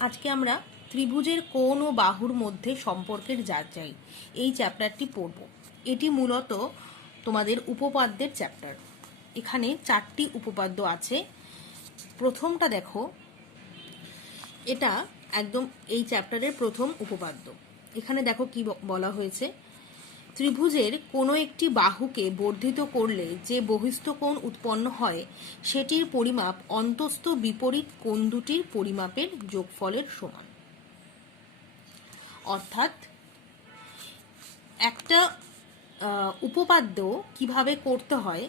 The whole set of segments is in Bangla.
আজকে আমরা ত্রিভুজের কোণ ও বাহুর মধ্যে সম্পর্কের যাচাই এই চ্যাপ্টারটি পড়ব। এটি মূলত তোমাদের উপপাদ্যের চ্যাপ্টার। এখানে 4টি উপপাদ্য আছে। প্রথমটা দেখো, এটা একদম এই চ্যাপ্টারের প্রথম উপপাদ্য। এখানে দেখো কি বলা হয়েছে, ত্রিভুজের কোনো একটি বাহুকে বর্ধিত করলে যে বহিস্থ কোণ উৎপন্ন হয় সেটির পরিমাপ অন্তস্থ বিপরীত কোণ দুটির পরিমাপের যোগফলের সমান। অর্থাৎ একটা উপপাদ্য কিভাবে করতে হয়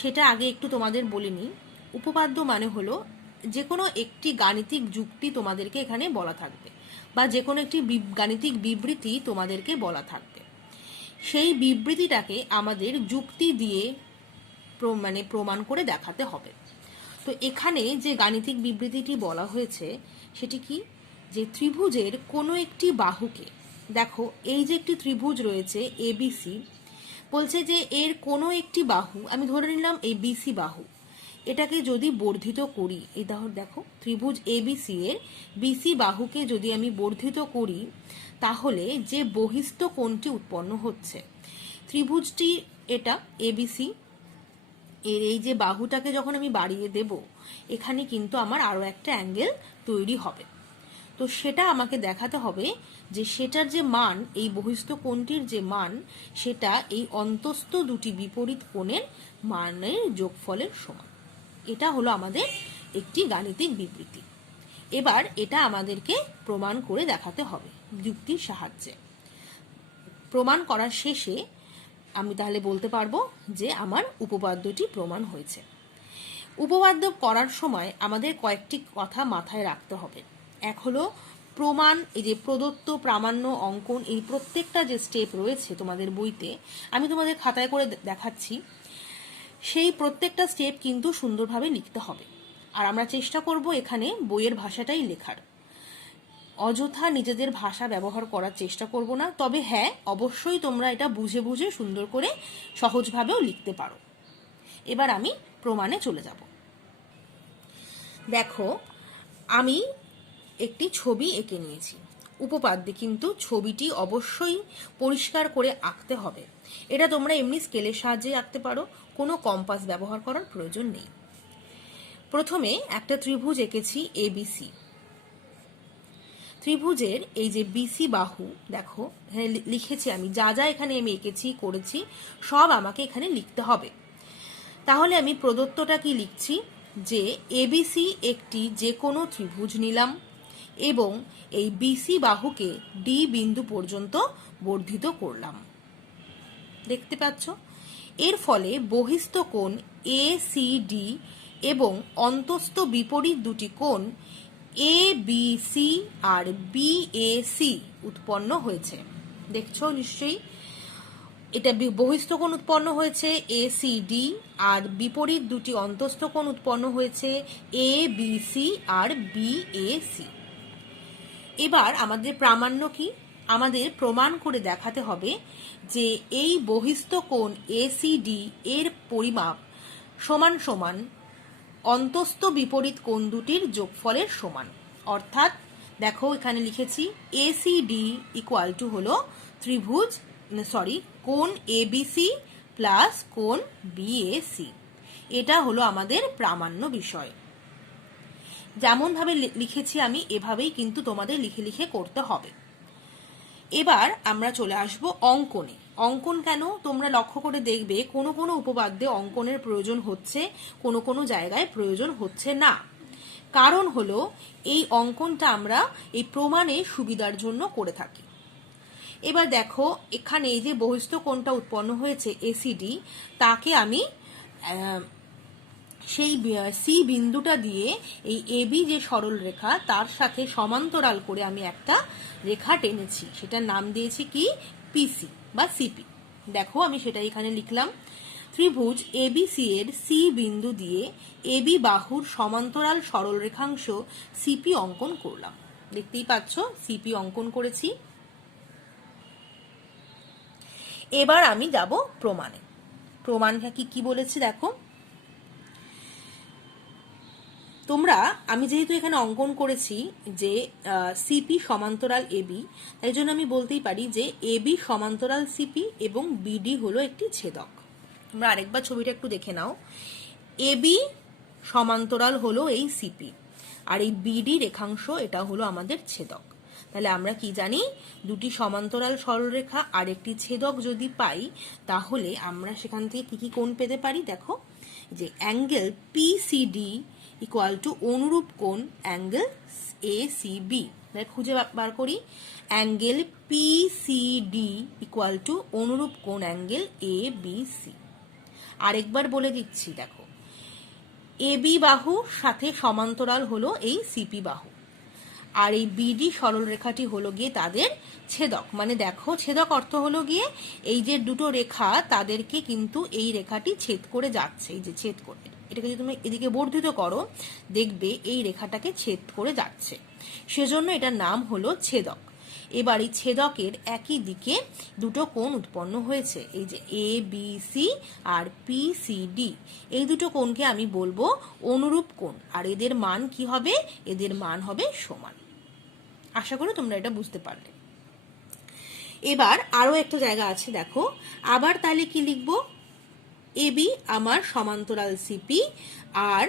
সেটা আগে একটু তোমাদের বলে নিই। উপপাদ্য মানে হলো যে কোনো একটি গাণিতিক যুক্তি তোমাদেরকে এখানে বলা থাকবে, বা যে কোনো একটি গাণিতিক বিবৃতি তোমাদেরকে বলা থাকবে। সেই বিবৃতিটাকে আমাদের যুক্তি দিয়ে প্রমাণ করে দেখাতে হবে। তো এখানে যে গাণিতিক বিবৃতিটি বলা হয়েছে সেটি কি, যে ত্রিভুজের কোনো একটি বাহুকে, দেখো এই যে একটি ত্রিভুজ রয়েছে এবিসি, বলছে যে এর কোনো একটি বাহু, আমি ধরে নিলাম এই বিসি বাহু, এটাকে যদি বর্ধিত করি, এই দেখো ত্রিভুজ এবিসি এর বিসি বাহুকে যদি আমি বর্ধিত করি, তাহলে যে বহিস্থ কোণটি উৎপন্ন হচ্ছে, ত্রিভুজটি এটা এবিসি এর এই যে বাহুটাকে যখন আমি বাড়িয়ে দেব, এখানে কিন্তু আমার আরো একটা অ্যাঙ্গেল তৈরি হবে। তো সেটা আমাকে দেখাতে হবে যে সেটার যে মান, এই বহিস্থ কোণটির যে মান, সেটা এই অন্তস্থ দুটি বিপরীত কোণের মানের যোগফলের সমান। এটা হলো আমাদের একটি গাণিতিক বিবৃতি। এবার এটা আমাদেরকে প্রমাণ করে দেখাতে হবে যুক্তির সাহায্যে। প্রমাণ করার শেষে আমি তাহলে বলতে পারবো যে আমার উপপাদ্যটি প্রমাণ হয়েছে। উপপাদ্য করার সময় আমাদের কয়েকটি কথা মাথায় রাখতে হবে। এক হলো প্রমাণ, এই যে প্রদত্ত প্রামাণ্য অঙ্কন, এই প্রত্যেকটা যে স্টেপ রয়েছে তোমাদের বইতে, আমি তোমাদের খাতায় করে দেখাচ্ছি, সেই প্রত্যেকটা স্টেপ কিন্তু সুন্দরভাবে লিখতে হবে। আর আমরা চেষ্টা করব এখানে বইয়ের ভাষাটাই লেখার, অযথা নিজেদের ভাষা ব্যবহার করার চেষ্টা করব না। তবে হ্যাঁ, অবশ্যই তোমরা এটা বুঝে বুঝে সুন্দর করে সহজভাবেও লিখতে পারো। এবার আমি প্রমাণে চলে যাব। দেখো, আমি একটি ছবি এঁকে নিয়েছি। উপপাদ্যে কিন্তু ছবিটি অবশ্যই পরিষ্কার করে আঁকতে হবে। এটা তোমরা এমনি স্কেলের সাহায্যে আঁকতে পারো, কোনো কম্পাস ব্যবহার করার প্রয়োজন নেই। প্রথমে একটা ত্রিভুজ এঁকেছি এবিসি। ত্রিভুজের এই যে বিসি বাহু, দেখো এখানে লিখেছি আমি, যা যা এখানে আমি এঁকেছি করেছি সব আমাকে এখানে লিখতে হবে। তাহলে আমি প্রদত্তটা কি লিখছি, যে এবিসি একটি যে কোনো ত্রিভুজ নিলাম এবং এই বিসি বাহুকে ডি বিন্দু পর্যন্ত বর্ধিত করলাম। দেখতে পাচ্ছ? এর ফলে বহিস্থ কোণ এসিডি এবং অন্তস্থ বিপরীত দুটি কোণ এ বি সি আর বি এ সি উৎপন্ন হয়েছে। দেখছো নিশ্চয়ই, এটা বহিস্থ কোণ উৎপন্ন হয়েছে এসিডি, আর বিপরীত দুটি অন্তস্থ কোণ উৎপন্ন হয়েছে এ বি সি আর বি এ সি। এবার আমাদের প্রামাণ্য কি, আমাদের প্রমাণ করে দেখাতে হবে যে এই বহিস্থ কোণ এসিডি এর পরিমাপ সমান সমান অন্তস্থ বিপরীত কোণ দুটির যোগফলের সমান। অর্থাৎ দেখো এখানে লিখেছি এসিডি ইকুয়াল টু হলো ত্রিভুজ কোণ এবিসি প্লাস কোণ বিএসি। এটা হলো আমাদের প্রামাণ্য বিষয়। যেমন ভাবে লিখেছি আমি, এভাবেই কিন্তু তোমাদের লিখে লিখে করতে হবে। এবার আমরা চলে আসব অঙ্কনে। অঙ্কন কেন, তোমরা লক্ষ্য করে দেখবে কোনো কোনো উপপাদ্যে অঙ্কনের প্রয়োজন হচ্ছে, কোনো কোনো জায়গায় প্রয়োজন হচ্ছে না। কারণ হলো এই অঙ্কনটা আমরা এই প্রমাণে সুবিধার জন্য করে থাকি। এবার দেখো এখানে এই যে বহিস্থ কোণটা উৎপন্ন হয়েছে এসিডি, তাকে আমি সেই সি বিন্দুটা দিয়ে এই এবি যে সরল রেখা তার সাথে সমান্তরাল করে আমি একটা রেখা টেনেছি, সেটার নাম দিয়েছি কি পিসি বা সিপি। দেখো আমি সেটা এখানে লিখলাম, ত্রিভুজ এবিসি এর সি বিন্দু দিয়ে এবি বাহুর সমান্তরাল সরল রেখাংশ সিপি অঙ্কন করলাম। দেখতেই পাচ্ছ সিপি অঙ্কন করেছি। এবার আমি যাব প্রমাণে। প্রমাণটা কি বলেছি দেখো, তোমরা, আমি যেহেতু এখানে অঙ্কন করেছি যে সিপি সমান্তরাল এবি, তাই জন্য আমি বলতেই পারি যে এবি সমান্তরাল সিপি এবং বিডি হলো একটি ছেদক। তোমরা আরেকবার ছবিটা একটু দেখে নাও। এবি সমান্তরাল হলো এই সিপি, আর এই বিডি রেখাংশ এটা হলো আমাদের ছেদক। তাহলে আমরা কি জানি, দুটি সমান্তরাল সরলরেখা আর একটি ছেদক যদি পাই, তাহলে আমরা সেখান থেকে কি কি কোণ পেতে পারি। দেখো, যে অ্যাঙ্গেল পিসিডি ইকুয়াল টু অনুরূপ কোণ অ্যাঙ্গেল এসিবি। খুঁজে বার করি, অ্যাঙ্গেল পিসিডি ইকুয়াল টু অনুরূপ কোণ অ্যাঙ্গেল এ বি সি। আরেকবার বলে দিচ্ছি, দেখো, এবি বাহু সাথে সমান্তরাল হলো এই সিপি বাহু, আর এই বিডি সরল রেখাটি হলো গিয়ে তাদের ছেদক। মানে দেখো, ছেদক অর্থ হলো গিয়ে এই যে দুটো রেখা তাদেরকে কিন্তু এই রেখাটি ছেদ করে যাচ্ছে। এই যে ছেদ করে, এটাকে যদি তুমি এদিকে বর্ধিত করো, দেখবে এই রেখাটাকে ছেদ করে যাচ্ছে, সেজন্য এটার নাম হলো ছেদক। এবার এই ছেদকের একই দিকে দুটো কোণ উৎপন্ন হয়েছে, এই যে A B C R P C D. এই দুটো কোণকে আমি বলবো অনুরূপ কোণ, আর এদের মান কি হবে, এদের মান হবে সমান। আশা করি তোমরা এটা বুঝতে পারলে। এবার আরো একটা জায়গা আছে, দেখো, আবার তাহলে কি লিখবো, এবি আমার সমান্তরাল সিপি আর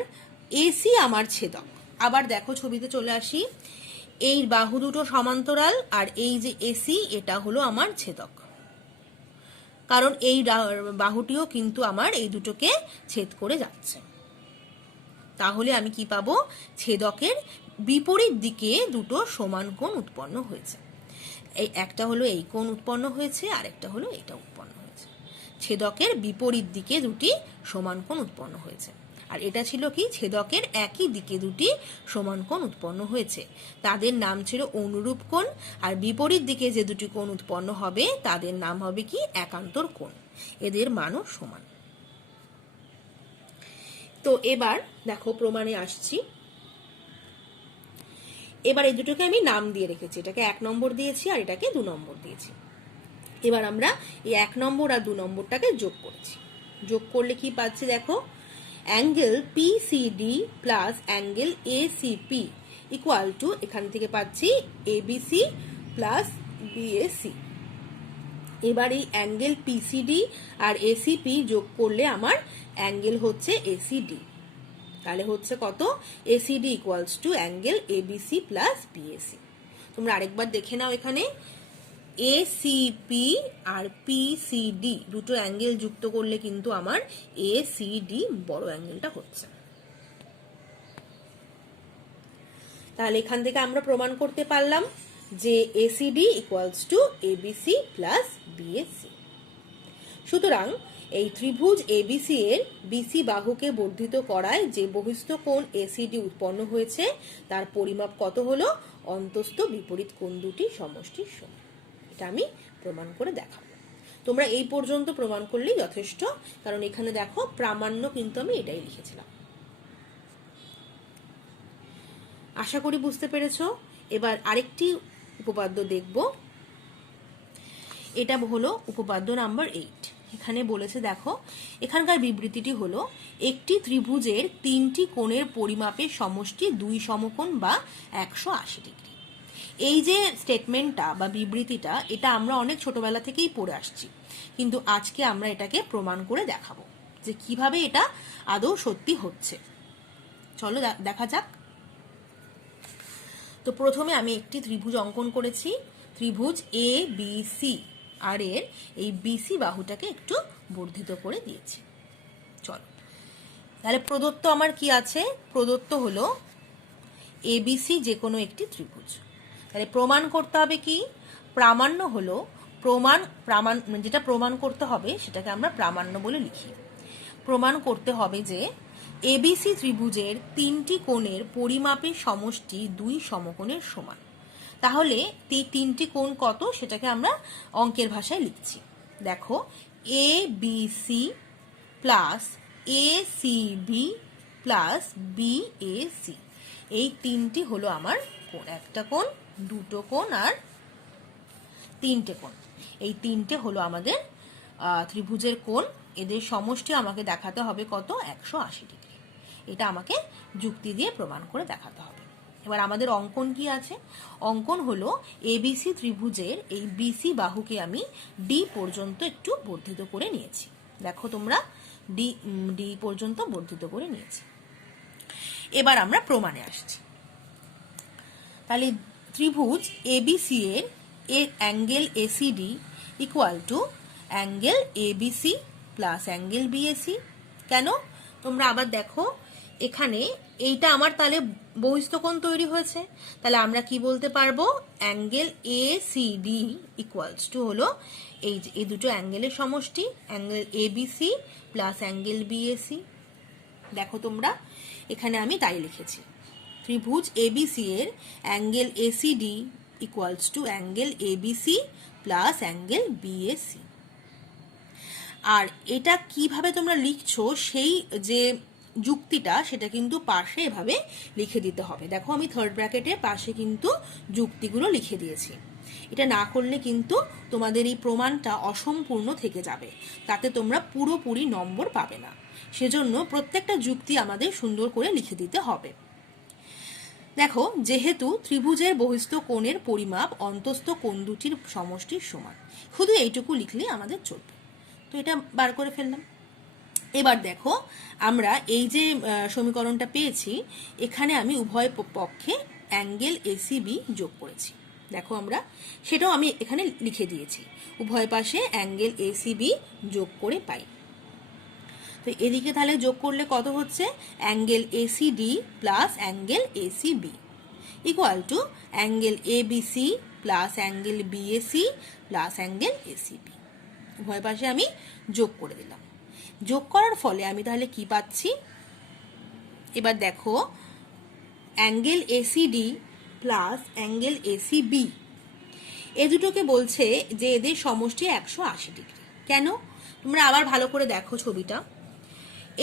এসি আমার ছেদক। আবার দেখো, ছবিতে চলে আসি, এই বাহু দুটো সমান্তরাল আর এই যে এসি এটা হলো আমার ছেদক, কারণ এই বাহুটিও কিন্তু আমার এই দুটোকে ছেদ করে যাচ্ছে। তাহলে আমি কি পাবো, ছেদকের বিপরীত দিকে দুটো সমান কোণ উৎপন্ন হয়েছে। এই একটা হলো এই কোণ উৎপন্ন হয়েছে, আর একটা হলো এটা উৎপন্ন হয়েছে। ছেদকের বিপরীত দিকে দুটি সমান কোণ উৎপন্ন হয়েছে। আর এটা ছিল কি, ছেদকের একই দিকে দুটি সমান কোণ উৎপন্ন হয়েছে, তাদের নাম ছিল অনুরূপ কোণ। আর বিপরীত দিকে যে দুটি কোণ উৎপন্ন হবে তাদের নাম হবে কি, একান্তর কোণ। এদের মানও সমান। তো এবার দেখো, প্রমাণে আসছি। এবার এই দুটোকে আমি নাম দিয়ে রেখেছি, এটাকে 1 নম্বর দিয়েছি আর এটাকে 2 নম্বর দিয়েছি। এবার আমরা এই 1 নম্বর আর 2 নম্বরটাকে যোগ করেছি। যোগ করলে কি পাচ্ছি, দেখো, angle PCD plus angle ACP equal to, এখান থেকে পাচ্ছি এবিসি প্লাস বিএসি। এবার এই অ্যাঙ্গেল পিসিডি আর এসিপি যোগ করলে আমার অ্যাঙ্গেল হচ্ছে এসিডি। তাহলে হচ্ছে কত, ACD equals to angle ABC plus BAC. তোমরা আরেকবার দেখে নাও, এখানে এসিপি আর পিসিডি দুটো অ্যাঙ্গেল যুক্ত করলে কিন্তু আমার এসিডি বড় অ্যাঙ্গেলটা হচ্ছে। তাহলে এখান থেকে আমরা প্রমাণ করতে পারলাম যে ACD equals two ABC plus BAC. সুতরাং এই ত্রিভুজ এবিসি এর বিসি বাহুকে বর্ধিত করায় যে বহিস্থ কোণ এসিডি উৎপন্ন হয়েছে তার পরিমাপ কত হলো, অন্তস্থ বিপরীত কোণ দুটি সমষ্টির সমান। এটা আমি প্রমাণ করে দেখাবো। তোমরা এই পর্যন্ত প্রমাণ করলেই যথেষ্ট, কারণ এখানে দেখো প্রামাণ্য কিন্তু আমি এটাই লিখেছিলাম। আশা করি বুঝতে পেরেছো। এবার আরেকটি উপপাদ্য দেখব। এটা হলো উপপাদ্য নাম্বার 8। এখানে বলেছে, দেখো, এখানকার বিবৃতিটি হলো, একটি ত্রিভুজের 3টি কোণের পরিমাপের সমষ্টি 2 সমকোণ বা 180 ডিগ্রি। এই যে স্টেটমেন্টটা বা বিবৃতিটা, এটা আমরা অনেক ছোটবেলা থেকেই পড়ে আসছি, কিন্তু আজকে আমরা এটাকে প্রমাণ করে দেখাবো যে কিভাবে এটা আদৌ সত্যি হচ্ছে। চলো দেখা যাক। তো প্রথমে আমি একটি ত্রিভুজ অঙ্কন করেছি, ত্রিভুজ এ বি সি, আর এর এই বিসি বাহুটাকে একটু বর্ধিত করে দিয়েছি। চলো, তাহলে প্রদত্ত আমার কি আছে, প্রদত্ত হলো এবিসি যে কোনো একটি ত্রিভুজ। তাহলে প্রমাণ করতে হবে কি, প্রামাণ্য হলো, যেটা প্রমাণ করতে হবে সেটাকে আমরা প্রামাণ্য বলে লিখি। প্রমাণ করতে হবে যে এবিসি ত্রিভুজের 3টি কোণের পরিমাপের সমষ্টি 2 সমকোণের সমান। তাহলে এই 3টি কোণ কত সেটাকে আমরা অঙ্কের ভাষায় লিখছি। দেখো, A B C plus A C B plus B A C, এই 3টি হলো আমার কোণ। একটা কোণ, দুটো কোণ আর 3টে কোণ। এই 3টে হলো আমাদের ত্রিভুজের কোণ। এদের সমষ্টি আমাকে দেখাতে হবে কত, 180 ডিগ্রি। এটা আমাকে যুক্তি দিয়ে প্রমাণ করে দেখাতে হবে। এবার আমাদের অঙ্কন কি আছে? অঙ্কন হলো এবিসি ত্রিভুজের এই বিসি বাহুকে আমি ডি পর্যন্ত একটু বর্ধিত করে নিয়েছি। দেখো তোমরা, ডি পর্যন্ত বর্ধিত করে নিয়েছি। এবার আমরা প্রমাণে আসছি। তাহলে ত্রিভুজ এবিসি এর angle ACD equal to angle ABC plus angle BAC. কেন? তোমরা আবার দেখো, এখানে এইটা আমার তাহলে বহিস্থ কোণ তৈরি হয়েছে। তাহলে আমরা কি বলতে পারবো? অ্যাঙ্গেল এসিডি ইকুয়ালস টু হলো এই দুটো অ্যাঙ্গেলের সমষ্টি, angle ABC plus angle BAC. দেখো তোমরা, এখানে আমি তাই লিখেছি, ত্রিভুজ এবিসি এর angle ACD equals to angle ABC plus angle BAC. আর এটা কিভাবে তোমরা লিখছো, সেই যে যুক্তিটা, সেটা কিন্তু পাশে এভাবে লিখে দিতে হবে। দেখো, আমি থার্ড ব্র্যাকেটের পাশে কিন্তু যুক্তিগুলো লিখে দিয়েছি। এটা না করলে কিন্তু তোমাদের এই প্রমাণটা অসম্পূর্ণ থেকে যাবে, তাতে তোমরা পুরোপুরি নম্বর পাবে না। সেজন্য প্রত্যেকটা যুক্তি আমাদের সুন্দর করে লিখে দিতে হবে। দেখো, যেহেতু ত্রিভুজের বহিস্থ কোণের পরিমাপ অন্তস্থ কোণ দুটির সমষ্টির সমান, শুধু এইটুকু লিখলে আমাদের চলবে। তো এটা বার করে ফেললাম। এবার দেখো, আমরা এই যে সমীকরণটা পেয়েছি, এখানে আমি উভয় পক্ষে অ্যাঙ্গেল এসিবি যোগ করেছি। দেখো, আমরা সেটাও আমি এখানে লিখে দিয়েছি, উভয় পাশে অ্যাঙ্গেল এসিবি যোগ করে পাই। তো এদিকে তাহলে যোগ করলে কত হচ্ছে? Angle ACD plus angle ACB equal to angle ABC plus angle BAC plus angle ACB. উভয় পাশে আমি যোগ করে দিলাম। যোগ করার ফলে আমি তাহলে কি পাচ্ছি? এবার দেখো, angle ACD plus angle ACB, এ দুটোকে বলছে যে এদের সমষ্টি 180 ডিগ্রি। কেন? তোমরা আবার ভালো করে দেখো ছবিটা।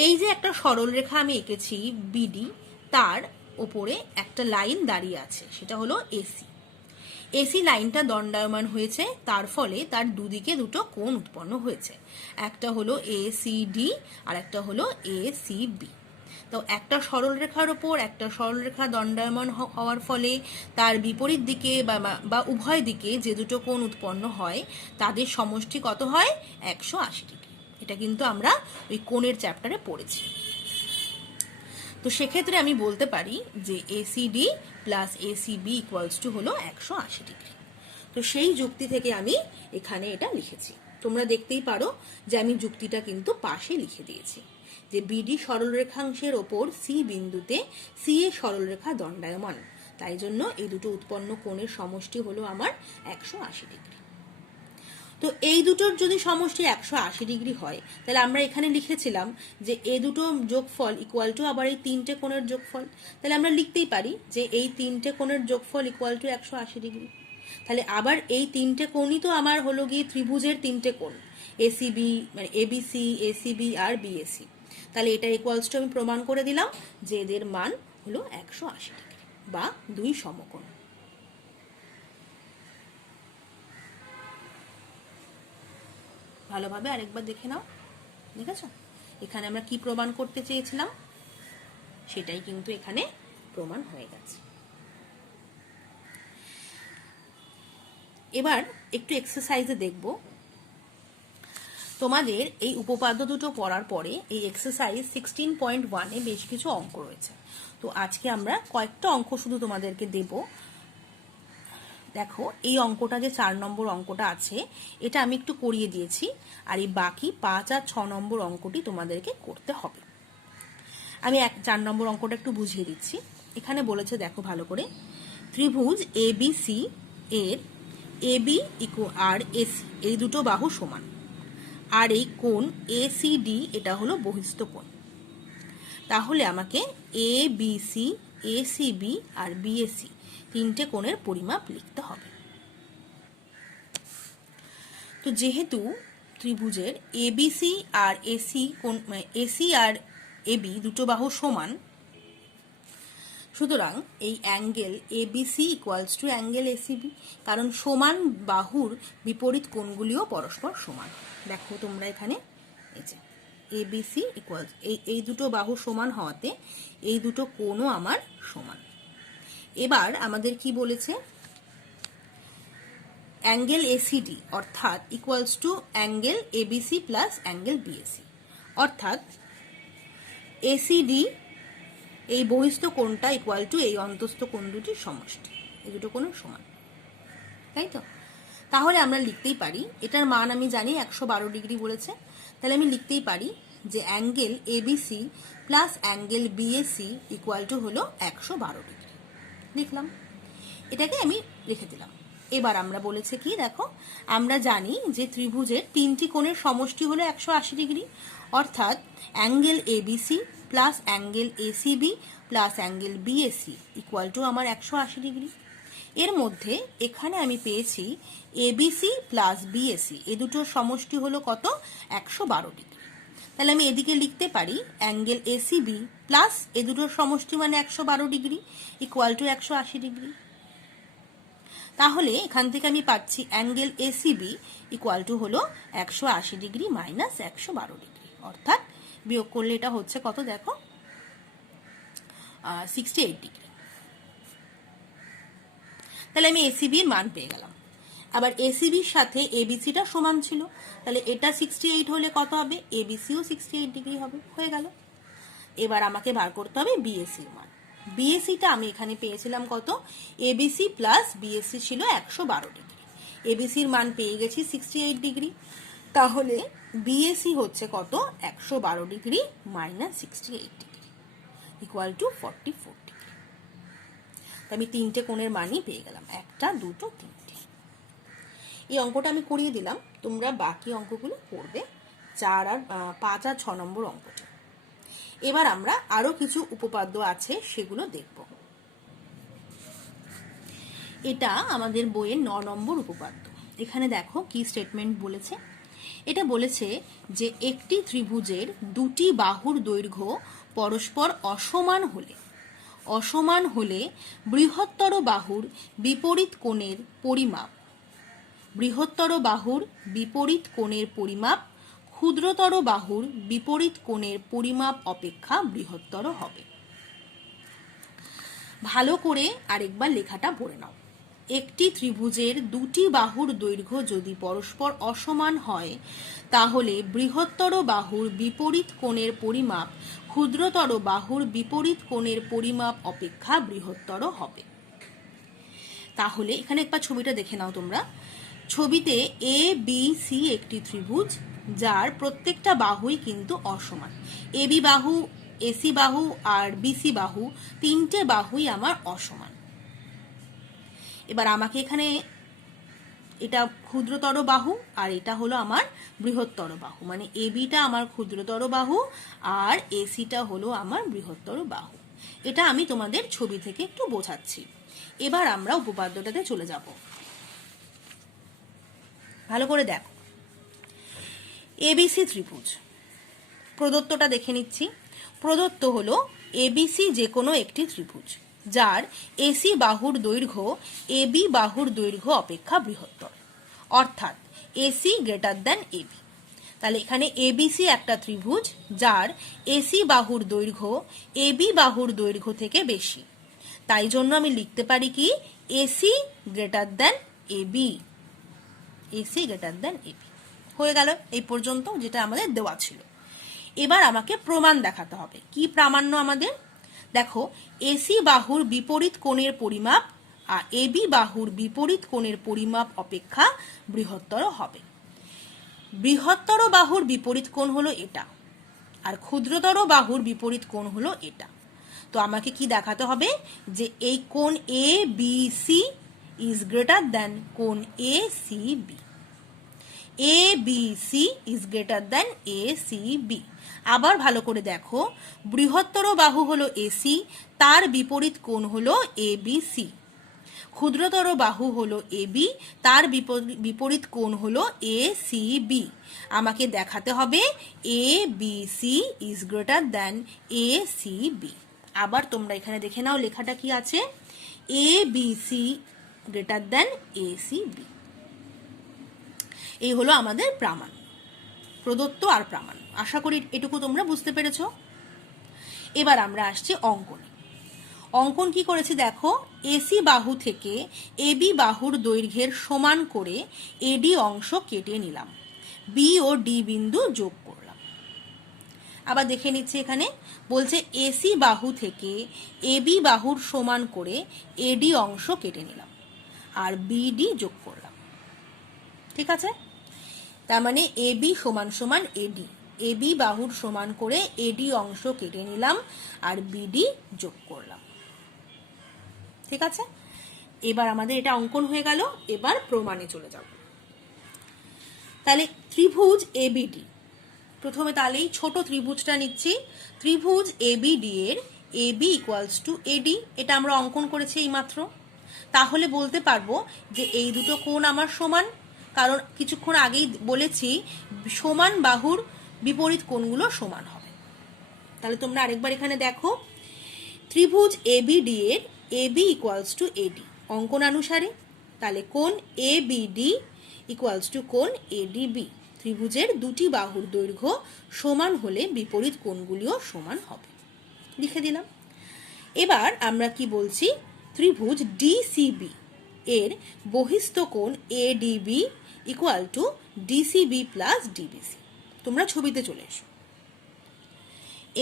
এই যে একটা সরল রেখা আমি এঁকেছি বিডি, তার ওপরে একটা লাইন দাঁড়িয়ে আছে, সেটা হলো এসি। এসি লাইনটা দণ্ডায়মান হয়েছে, তার ফলে তার দুদিকে দুটো কোণ উৎপন্ন হয়েছে, একটা হলো এসিডি আর একটা হলো এসিবি। তো একটা সরল রেখার ওপর একটা সরল রেখা দণ্ডায়মান হওয়ার ফলে তার বিপরীত দিকে বা উভয় দিকে যে দুটো কোণ উৎপন্ন হয়, তাদের সমষ্টি কত হয়? 180 ডিগ্রি। এটা কিন্তু আমরা ওই কোণের চ্যাপ্টারে পড়েছি। তো সেক্ষেত্রে আমি বলতে পারি যে ACD plus ACB equals to হলো 180 ডিগ্রি। তো সেই যুক্তি থেকে আমি এখানে এটা লিখেছি। তোমরা দেখতেই পারো যে আমি যুক্তিটা কিন্তু পাশে লিখে দিয়েছি, যে বিডি সরলরেখাংশের ওপর সি বিন্দুতে সি এর সরলরেখা দণ্ডায়মান, তাই জন্য এই দুটো উৎপন্ন কোণের সমষ্টি হলো আমার 180 ডিগ্রি। তো এই দুটোর যদি সমষ্টি 180 ডিগ্রি হয়, তাহলে আমরা এখানে লিখেছিলাম যে এ দুটো যোগফল ইকুয়াল টু আবার এই তিনটে কোণের যোগফল। তাহলে আমরা লিখতেই পারি যে এই তিনটে কোণের যোগফল ইকুয়াল টু 180 ডিগ্রি। তাহলে আবার এই তিনটে কোণই তো আমার হলো গিয়ে ত্রিভুজের তিনটে কোণ, এসিবি মানে এবিসি, এসিবি আর বিএসি। তাহলে এটা ইকুয়ালস টু আমি প্রমাণ করে দিলাম যে এদের মান হলো 180 ডিগ্রি বা দুই সমকোণ। ভালোভাবে আরেকবার দেখে নাও, দেখেছো? এখানে আমরা কি প্রমাণ করতে চেয়েছিলাম, সেটাই কিন্তু এখানে প্রমাণ হয়ে গেছে। এবার একটু এক্সারসাইজে দেখব। তোমাদের এই উপপাদ্য দুটো পড়ার পরে এই এক্সারসাইজ 16.1-এ বেশ কিছু অঙ্ক রয়েছে। তো আজকে আমরা কয়েকটা অঙ্ক শুধু তোমাদেরকে দেব। দেখো, এই অঙ্কটা যে 4 নম্বর অঙ্কটা আছে, এটা আমি একটু করিয়ে দিয়েছি, আর এই বাকি 5 আর 6 নম্বর অঙ্কটি তোমাদেরকে করতে হবে। আমি 4 নম্বর অঙ্কটা একটু বুঝিয়ে দিচ্ছি। এখানে বলেছে, দেখো ভালো করে, ত্রিভুজ এবিসি এর এবি আর এসি এই দুটো বাহু সমান, আর এই কোণ এসিডি এটা হলো বহিস্থ কোণ। তাহলে আমাকে এ বিসি, এসিবি আর বিএসি তিনটে কোণের পরিমাপ লিখতে হবে। তো যেহেতু ত্রিভুজের এবিসি আর এসি কোণ, এসি আর এবি দুটো বাহু সমান, সুতরাং এই angle ABC equals to angle ACB, কারণ সমান বাহুর বিপরীত কোণগুলিও পরস্পর সমান। দেখো তোমরা এখানে এই যে ABC ইকুয়ালস এই দুটো বাহু সমান হওয়াতে এই দুটো কোণও আমার সমান। এবার আমাদের কি বলেছে, অ্যাঙ্গেল এসিডি অর্থাৎ equals to angle ABC plus angle BAC, অর্থাৎ এসিডি এই বহিস্থ কোণটা ইকুয়াল টু এই অন্তস্থ কোণ দুটির সমষ্টি, এই দুটো কোণের সমান, তাই তো? তাহলে আমরা লিখতেই পারি, এটার মান আমি জানি 112 ডিগ্রি বলেছে, তাহলে আমি লিখতেই পারি যে angle ABC plus angle BAC equal to হলো 112 ডিগ্রি। লিখলাম, এটাকে আমি লিখে দিলাম। এবার আমরা বলেছে কি, দেখো আমরা জানি যে ত্রিভুজের তিনটি কোণের সমষ্টি হলো 180 ডিগ্রি, অর্থাৎ angle ABC plus angle ACB plus angle BAC equal to আমার 180 ডিগ্রি। এর মধ্যে এখানে আমি পেয়েছি এবিসি প্লাস বিএসি, এ দুটোর সমষ্টি হলো কত, 112 ডিগ্রি। তাহলে আমি এদিকে লিখতে পারি অ্যাঙ্গেল এসিবি প্লাস এ দুটোর সমষ্টি মানে 112 ডিগ্রি ইকুয়াল টু 180 ডিগ্রি। তাহলে এখান থেকে আমি পাচ্ছি অ্যাঙ্গেল এসিবি ইকুয়াল টু হলো 180 ডিগ্রি মাইনাস 112 ডিগ্রি, অর্থাৎ বিয়োগ করলে এটা হচ্ছে কত, দেখো 68 ডিগ্রি। তাহলে আমি এসিবির মান পেয়ে গেলাম। আবার এসিবির সাথে এবিসিটা সমান ছিল, তাহলে এটা 68 হলে কত হবে, এবিসিও 68 ডিগ্রি হবে, হয়ে গেল। এবার আমাকে বার করতে হবে বিএসির মান। বিএসিটা আমি এখানে পেয়েছিলাম কত, এবিসি প্লাস বিএসি ছিল 112 ডিগ্রি, এবিসির মান পেয়ে গেছি 68 ডিগ্রি, তাহলে বিএসি হচ্ছে কত, 112 degree minus 68 degree equal to 44 degree. আমি তিনটে কোণের মানই পেয়ে গেলাম, একটা, দুটো, তিনটে। এই অঙ্কটা আমি করিয়ে দিলাম, তোমরা বাকি অঙ্কগুলো করবে, 4 আর 5 আর 6 নম্বর অঙ্কটা। এবার আমরা আরো কিছু উপপাদ্য আছে সেগুলো দেখব। এটা আমাদের বইয়ের 9 নম্বর উপপাদ্য। এখানে দেখো কি স্টেটমেন্ট বলেছে। এটা বলেছে যে একটি ত্রিভুজের দুটি বাহুর দৈর্ঘ্য পরস্পর অসমান হলে বৃহত্তর বাহুর বিপরীত কোণের পরিমাপ ক্ষুদ্রতর বাহুর বিপরীত কোণের পরিমাপ অপেক্ষা বৃহত্তর হবে। ভালো করে আরেকবার লেখাটা পড়ে নাও। একটি ত্রিভুজের দুটি বাহুর দৈর্ঘ্য যদি পরস্পর অসমান হয় তাহলে বৃহত্তর বাহুর বিপরীত কোণের পরিমাপ ক্ষুদ্রতর বাহুর বিপরীত কোণের পরিমাপ অপেক্ষা বৃহত্তর হবে। তাহলে এখানে একবার ছবিটা দেখে নাও তোমরা। ছবিতে এ বি সি একটি ত্রিভুজ, যার প্রত্যেকটা বাহুই কিন্তু অসমান। এবি বাহু, এসি বাহু আর বিসি বাহু, তিনটে বাহুই আমার অসমান। এবার আমাকে এখানে এটা ক্ষুদ্রতর বাহু আর এটা হলো আমার বৃহত্তর বাহু, মানে এবিটা আমার ক্ষুদ্রতর বাহু আর এসিটা হলো আমার বৃহত্তর বাহু। এটা আমি তোমাদের ছবি থেকে একটু বোঝাচ্ছি। এবার আমরা উপপাদ্যটাতে চলে যাব। ভালো করে দেখো, এবিসি ত্রিভুজ, প্রদত্তটা দেখে নিচ্ছি। প্রদত্ত হলো এবিসি যে কোনো একটি ত্রিভুজ যার এসি বাহুর দৈর্ঘ্য এবি বাহুর দৈর্ঘ্য অপেক্ষা বৃহত্তর, অর্থাৎ এসি গ্রেটার দ্যান এবি। তাহলে এখানে এবিসি একটা ত্রিভুজ যার এসি বাহুর দৈর্ঘ্য এবি বাহুর দৈর্ঘ্য থেকে বেশি, তাই জন্য আমি লিখতে পারি কি, AC greater than AB, AC greater than AB. হয়ে গেল এই পর্যন্ত, যেটা আমাদের দেওয়া ছিল। এবার আমাকে প্রমাণ দেখাতে হবে। কি প্রামাণ্য আমাদের? দেখো, এসি বাহুর বিপরীত কোণের পরিমাপ আর এবি বাহুর বিপরীত কোণের পরিমাপ অপেক্ষা বৃহত্তর হবে। বৃহত্তর বাহুর বিপরীত কোণ হলো এটা, আর ক্ষুদ্রতর বাহুর বিপরীত কোণ হলো এটা। তো আমাকে কি দেখাতে হবে, যে এই কোণ A B C is greater than কোণ A C B. A B C is greater than A C B. আবার ভালো করে দেখো, বৃহত্তর বাহু হলো এসি, তার বিপরীত কোণ হলো এ বি সি। ক্ষুদ্রতর বাহু হলো এবি, তার বিপরীত কোণ হলো এ সি বি। আমাকে দেখাতে হবে A B C is greater than A C B. আবার তোমরা এখানে দেখে নাও লেখাটা কি আছে, A B C greater than A C B. এই হলো আমাদের প্রামাণ্য। প্রদত্ত আর প্রামাণ্য। আশা করি এটুকু তোমরা বুঝতে পেরেছো। এবার আমরা আসছি অঙ্কনে। অঙ্কন কি করেছি দেখো, এসি বাহু থেকে এবি বাহুর দৈর্ঘ্যের সমান করে এডি অংশ কেটে নিলাম, বি ও ডি বিন্দু যোগ করলাম। আবার দেখে নিচ্ছি, এখানে বলছে এসি বাহু থেকে এবি বাহুর সমান করে এডি অংশ কেটে নিলাম আর বিডি যোগ করলাম। ঠিক আছে, তার মানে এবি সমান সমান এডি, এবি বাহুর সমান করে এডি অংশ কেটে নিলাম আর বিডি যোগ করলাম। ঠিক আছে, এবার আমাদের এটা অঙ্কন হয়ে গেল। এবার প্রমাণে চলে যাব। তাহলে ত্রিভুজ এবিডি, প্রথমে তাহলে এই ছোট ত্রিভুজটা নিচ্ছি। ত্রিভুজ এবিডি এর এবি ইকুয়ালস টু এডি, এটা আমরা অঙ্কন করেছি এইমাত্র। তাহলে বলতে পারবো যে এই দুটো কোণ আমার সমান, কারণ কিছুক্ষণ আগেই বলেছি সমান বাহুর বিপরীত কোণগুলো সমান হবে। তাহলে তোমরা আরেকবার এখানে দেখো, ত্রিভুজ এবিডি এর এবি ইকুয়ালস টু এডি অঙ্কনানুসারে, তাহলে কোণ এবিডি ইকুয়ালস টু কোণ এডিবি। ত্রিভুজের দুটি বাহুর দৈর্ঘ্য সমান হলে বিপরীত কোণগুলিও সমান হবে, লিখে দিলাম। এবার আমরা কি বলছি, ত্রিভুজ ডিসিবি এর বহিস্থ কোণ ADB equal to DCB plus DBC. তোমরা ছবিতে চলে এসো।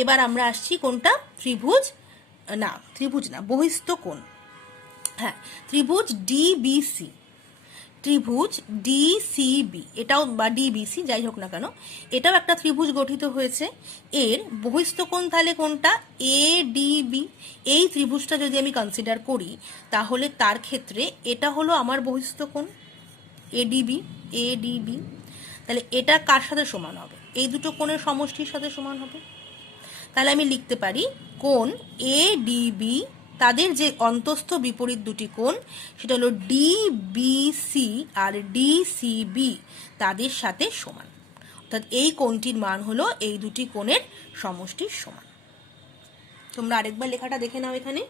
এবার আমরা আসছি কোনটা, ত্রিভুজ না বহিস্থ কোণ, হ্যাঁ ত্রিভুজ ডিবিসি, ত্রিভুজ ডিসিবি এটাও বা ডিবিসি যাই হোক না কেন, এটাও একটা ত্রিভুজ গঠিত হয়েছে। এর বহিস্থ কোণ তাহলে কোনটা, এডিবি। এই ত্রিভুজটা যদি আমি কনসিডার করি তাহলে তার ক্ষেত্রে এটা হলো আমার বহিস্থ কোণ এডিবি। এডিবি তাহলে এটা কার সাথে সমান হবে, এই দুটো কোণের সমষ্টির সাথে সমান হবে। তাহলে আমি লিখতে পারি কোণ এডিবি, তাদের যে অন্তস্থ বিপরীত দুটি কোণ সেটা হলো ডিবিসি আর ডিসিবি, তাদের সাথে সমান। অর্থাৎ এই কোণটির মান হলো এই দুটি কোণের সমষ্টির সমান। তোমরা আরেকবার লেখাটা দেখে নাও। এখানে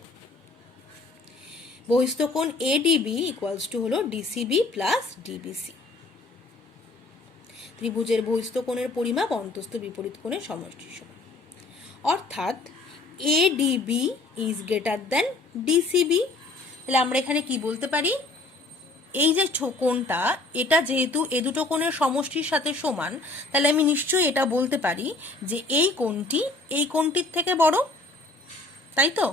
বহিস্থ কোণ এডিবি ইকুয়ালস টু হলো ডিসিবি প্লাস ডিবিসি। ত্রিভুজের বহিস্থ কোণের পরিমাপ অন্তস্থ বিপরীত কোণের সমষ্টির সমান। অর্থাৎ ADB is greater than DCB. তাহলে আমরা এখানে কি বলতে পারি, এই যে কোণটা এটা যেহেতু এ দুটো কোণের সমষ্টির সাথে সমান, তাহলে আমি নিশ্চয়ই এটা বলতে পারি যে এই কোণটি এই কোণটির থেকে বড়, তাই তো?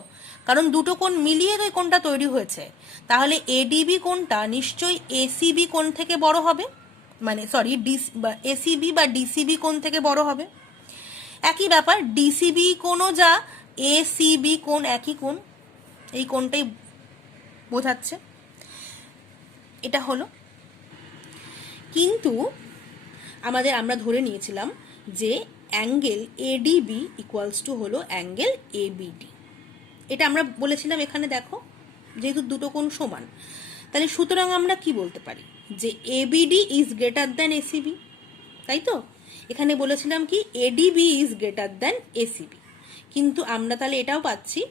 কারণ দুটো কোণ মিলিয়ে এই কোণটা তৈরি হয়েছে। তাহলে এডিবি কোণটা নিশ্চয়ই এসিবি কোণ থেকে বড় হবে, মানে সরি এসিবি বা ডিসিবি কোণ থেকে বড় হবে। একই ব্যাপার, ডিসিবি কোণও যা এসিবি কোণ একই কোণ, এই কোণটাই বোঝাচ্ছে। এটা হলো, কিন্তু আমরা ধরে নিয়েছিলাম যে অ্যাঙ্গেল এডিবি ইকুয়ালস টু হলো অ্যাঙ্গেল এবিডি। এটা আমরা বলেছিলাম। এখানে দেখো যেহেতু দুটো কোণ সমান, তাহলে সুতরাং আমরা কি বলতে পারি যে ABD is greater than ACB, তাই তো? এখানে বলেছিলাম কি ADB is greater than ACB, কিন্তু আমরা তাহলে এটাও পাচ্ছি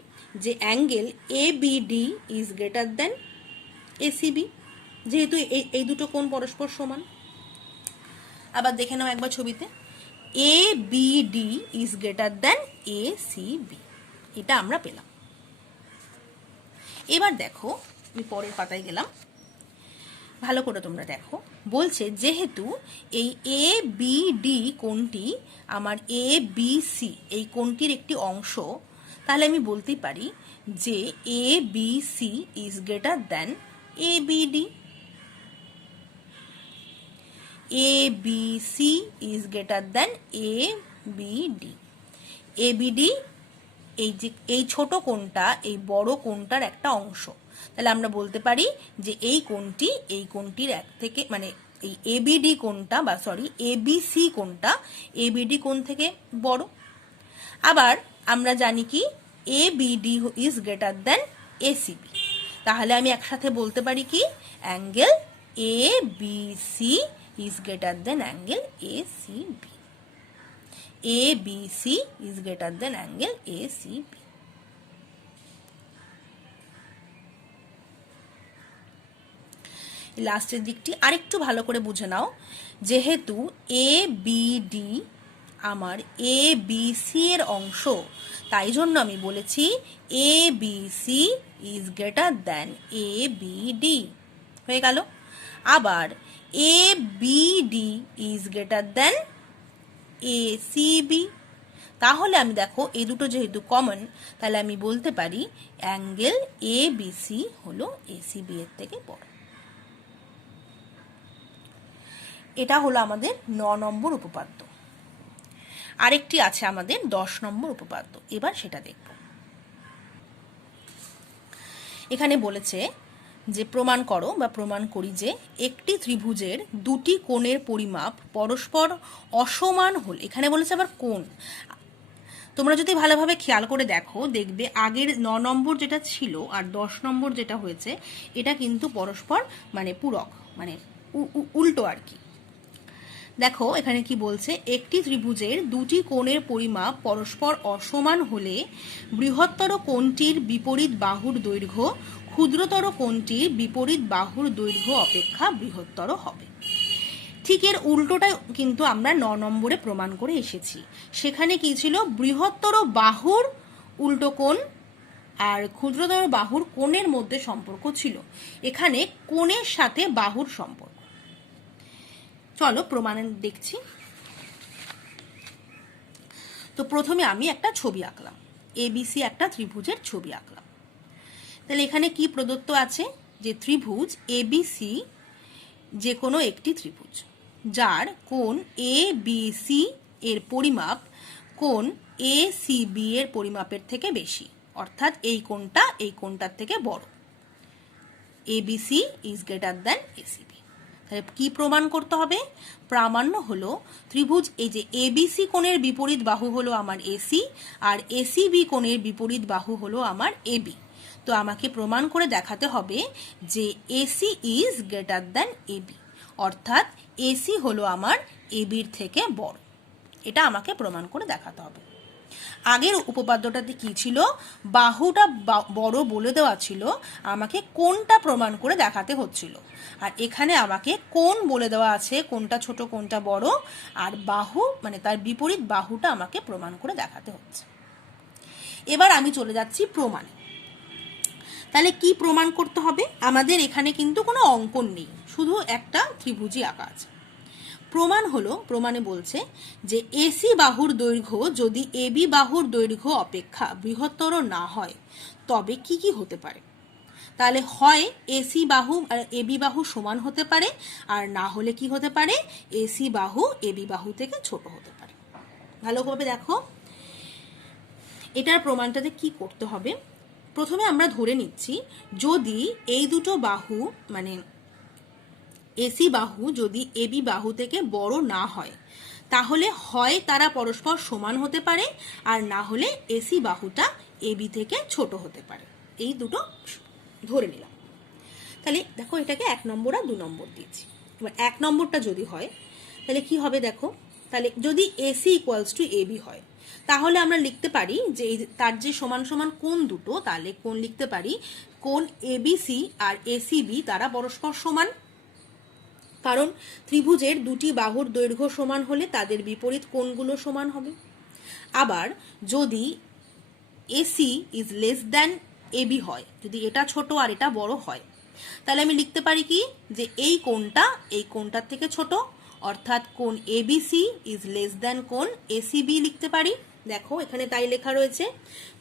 যে angle ABD is greater than ACB, যেহেতু এই দুটো কোণ পরস্পর সমান। আবার দেখে নাও একবার ছবিতে, ABD is greater than ACB, এটা আমরা পেলাম। এবার দেখো, আমি পরের পাতায় গেলাম, ভালো করে তোমরা দেখো। বলছে যেহেতু এই এ বি ডি কোণটি আমার এ বি সি এই কোণটির একটি অংশ, তাহলে আমি বলতেই পারি যে A B C is greater than A B D. A B C is greater than A B D. A B D এই ছোট কোণটা এই বড় কোণটার একটা অংশ, তাহলে আমরা বলতে পারি যে এই কোণটির এক থেকে মানে এই এবিডি কোণটা বা সরি এবিসি কোণটা এবিডি কোণ থেকে বড়। আবার আমরা জানি কি ABD is greater than ACB, তাহলে আমি একসাথে বলতে পারি কি angle ABC is greater than angle ACB. ABC is greater than angle ACB. লাস্টের দিকটি আরেকটু ভালো করে বুঝে নাও। যেহেতু এ বি ডি আমার এ বি সি এর অংশ, তাই জন্য আমি বলেছি A B C is greater than A B D, হয়ে গেল। আবার A B D is greater than A C B, তাহলে আমি দেখো এই দুটো যেহেতু কমন, তাহলে আমি বলতে পারি অ্যাঙ্গেল এ বি সি হলো এ সি বি এর থেকে বড়। এটা হলো আমাদের 9 নম্বর উপপাদ্য। আরেকটি আছে আমাদের 10 নম্বর উপপাদ্য, এবার সেটা দেখব। এখানে বলেছে যে প্রমাণ করো বা প্রমাণ করি যে একটি ত্রিভুজের দুটি কোণের পরিমাপ পরস্পর অসমান হলে, এখানে বলেছে আবার কোণ, তোমরা যদি ভালোভাবে খেয়াল করে দেখো দেখবে আগের 9 নম্বর যেটা ছিল আর 10 নম্বর যেটা হয়েছে এটা কিন্তু পরস্পর মানে পূরক, মানে উল্টো আর কি। দেখো এখানে কি বলছে, একটি ত্রিভুজের দুটি কোণের পরিমাপ পরস্পর অসমান হলে বৃহত্তর কোণটির বিপরীত বাহুর দৈর্ঘ্য ক্ষুদ্রতর কোণটির বিপরীত বাহুর দৈর্ঘ্য অপেক্ষা বৃহত্তর হবে। ঠিক এর উল্টোটা কিন্তু আমরা 9 নম্বরে প্রমাণ করে এসেছি। সেখানে কি ছিল, বৃহত্তর বাহুর উল্টো কোণ আর ক্ষুদ্রতর বাহুর কোণের মধ্যে সম্পর্ক ছিল, এখানে কোণের সাথে বাহুর সম্পর্ক। চলো প্রমাণ দেখছি। তো প্রথমে আমি একটা ছবি আঁকলাম, এবিসি একটা ত্রিভুজের ছবি আঁকলাম। তাহলে এখানে কি প্রদত্ত আছে, যে ত্রিভুজ এবিসি যে কোনো একটি ত্রিভুজ যার কোণ এ বি সি এর পরিমাপ কোণ এ সি বি এর পরিমাপের থেকে বেশি, অর্থাৎ এই কোণটা এই কোণটার থেকে বড়। ABC is greater than ACB. তাহলে কি প্রমাণ করতে হবে, প্রামাণ্য হলো ত্রিভুজ এই যে এবিসি কোণের বিপরীত বাহু হলো আমার এসি আর এসিবি কোণের বিপরীত বাহু হলো আমার এবি। তো আমাকে প্রমাণ করে দেখাতে হবে যে AC is greater than AB, অর্থাৎ এসি হলো আমার এবির থেকে বড়। এটা আমাকে প্রমাণ করে দেখাতে হবে। আগের উপপাদ্যটাতে কি ছিল, বাহুটা বড় বলে দেওয়া ছিল, আমাকে কোনটা প্রমাণ করে দেখাতে হচ্ছিল। আর এখানে আমাকে কোন বলে দেওয়া আছে, কোনটা ছোট কোনটা বড়, আর বাহু মানে তার বিপরীত বাহুটা আমাকে প্রমাণ করে দেখাতে হচ্ছে। এবার আমি চলে যাচ্ছি প্রমাণে। তাহলে কি প্রমাণ করতে হবে, আমাদের এখানে কিন্তু কোনো অঙ্কন নেই, শুধু একটা ত্রিভুজই আঁকা আছে। প্রমাণ হলো, প্রমাণে বলছে যে এসি বাহুর দৈর্ঘ্য যদি এবি বাহুর দৈর্ঘ্য অপেক্ষা বৃহত্তর না হয় তবে কি কি হতে পারে। তাহলে হয় এসি বাহু আর এবি বাহু সমান হতে পারে, আর না হলে কি হতে পারে, এসি বাহু এবি বাহু থেকে ছোট হতে পারে। ভালোভাবে দেখো এটার প্রমাণটাতে কি করতে হবে। প্রথমে আমরা ধরে নিচ্ছি যদি এই দুটো বাহু মানে এসি বাহু যদি এবি বাহু থেকে বড় না হয় তাহলে হয় তারা পরস্পর সমান হতে পারে, আর না হলে এসি বাহুটা এবি থেকে ছোট হতে পারে। এই দুটো ধরে নিলাম। তাহলে দেখো এটাকে 1 নম্বর আর 2 নম্বর দিয়েছি। এবার 1 নম্বরটা যদি হয় তাহলে কি হবে দেখো, তাহলে যদি এসি ইকুয়ালস টু এবি হয় তাহলে আমরা লিখতে পারি যে তার যে সমান সমান কোণ দুটো, তাহলে কোণ লিখতে পারি কোণ এবিসি আর এসিবি তারা পরস্পর সমান, কারণ ত্রিভুজের দুটি বাহুর দৈর্ঘ্য সমান হলে তাদের বিপরীত কোণগুলো সমান হবে। আবার যদি AC is less than AB হয়, যদি এটা ছোট আর এটা বড় হয়, তাহলে আমি লিখতে পারি কি যে এই কোণটার থেকে ছোট, অর্থাৎ কোণ এবিসি ইজ লেস দ্যান কোণ এসিবি লিখতে পারি। দেখো এখানে তাই লেখা রয়েছে,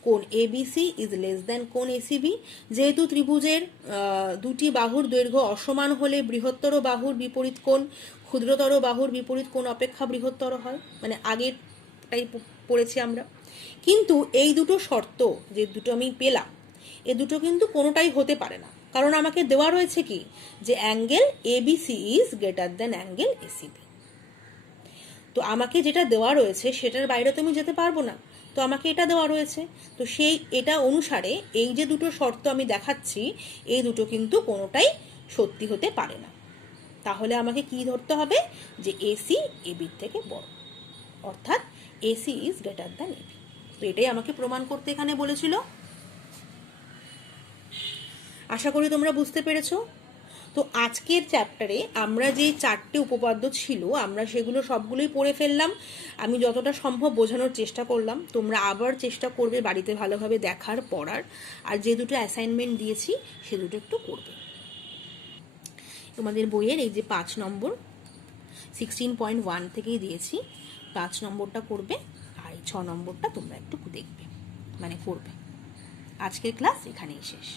কোণ এবিসি ইজ লেস দ্যান কোণ এসিবি। যেহেতু ত্রিভুজের দুটি বাহুর দৈর্ঘ্য অসমান হলে বৃহত্তর বাহুর বিপরীত কোণ ক্ষুদ্রতর বাহুর বিপরীত কোণ অপেক্ষা বৃহত্তর হয়, মানে আগেরটাই পড়েছি আমরা। কিন্তু এই দুটো শর্ত যে দুটো আমি পেলাম, এ দুটো কিন্তু কোনোটাই হতে পারে না, কারণ আমাকে দেওয়া রয়েছে কি যে angle ABC is greater than angle ACB. তো আমাকে যেটা দেওয়া রয়েছে সেটার বাইরে তো আমি যেতে পারবো না, তো আমাকে এটা দেওয়া রয়েছে। তো সেই এটা অনুসারে এই যে দুটো শর্ত আমি দেখাচ্ছি এই দুটো কিন্তু কোনোটাই সত্যি হতে পারে না। তাহলে আমাকে কি ধরতে হবে যে এসি এবির থেকে বড়, অর্থাৎ AC is greater than AB. তো এটাই আমাকে প্রমাণ করতে এখানে বলেছিল। আশা করি তোমরা বুঝতে পেরেছো। তো আজকের চ্যাপ্টারে আমরা যে 4টে উপপাদ্য ছিল আমরা সেগুলো সবগুলোই পড়ে ফেললাম। আমি যতটা সম্ভব বোঝানোর চেষ্টা করলাম, তোমরা আবার চেষ্টা করবে বাড়িতে ভালোভাবে দেখার, পড়ার, আর যে দুটো অ্যাসাইনমেন্ট দিয়েছি সে দুটো একটু করবে। তোমাদের বইয়ের এই যে 5 নম্বর 16.1 থেকেই দিয়েছি, 5 নম্বরটা করবে, আর এই 6 নম্বরটা তোমরা একটু দেখবে, মানে করবে। আজকের ক্লাস এখানেই শেষ।